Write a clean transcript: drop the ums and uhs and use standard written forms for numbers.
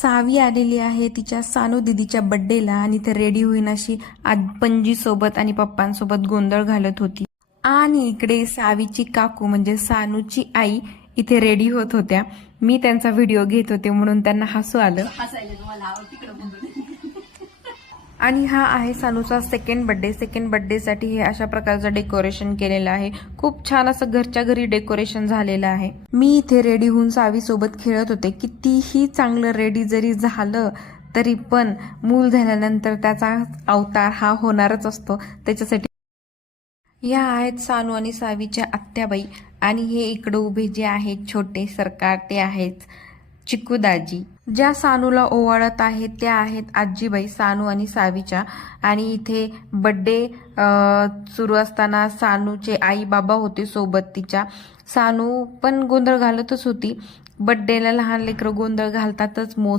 सावी आलेली आहे तिच्या सानू दीदीच्या बड्डेला आणि ते रेडी होईन अशी आज पणजीसोबत आणि पप्पांसोबत गोंधळ घालत होती. आणि इकडे सावीची काकू म्हणजे सानूची आई इथे रेडी होत होत्या. मी त्यांचा व्हिडिओ घेत होते म्हणून त्यांना हसू आलं. आणि हा आहे सानूचा सेकंड बर्थडे. सेकंड बर्थडेसाठी हे अशा प्रकारचं डेकोरेशन केलेलं आहे. खूप छान असं घरच्या घरी डेकोरेशन झालेलं आहे. मी इथे रेडी होऊन सावी सोबत खेळत होते. कितीही चांगलं रेडी जरी झालं तरी पण मूल झाल्यानंतर त्याचा अवतार हा होणारच असतो. त्याच्यासाठी या आहेत सानू आणि सावीच्या आत्याबाई आणि हे इकडं उभे जे आहेत छोटे सरकार ते आहेत चिकूदाजी. ज्या सानूला ओवाळत आहेत त्या आहेत आजीबाई सानू आणि सावीच्या. आणि इथे बड्डे सुरू असताना सानूचे आई बाबा होते सोबत तिच्या. सानू पण गोंधळ घालतच होती. बड्डेला लहान लेकरं गोंधळ घालतातच मोस्ट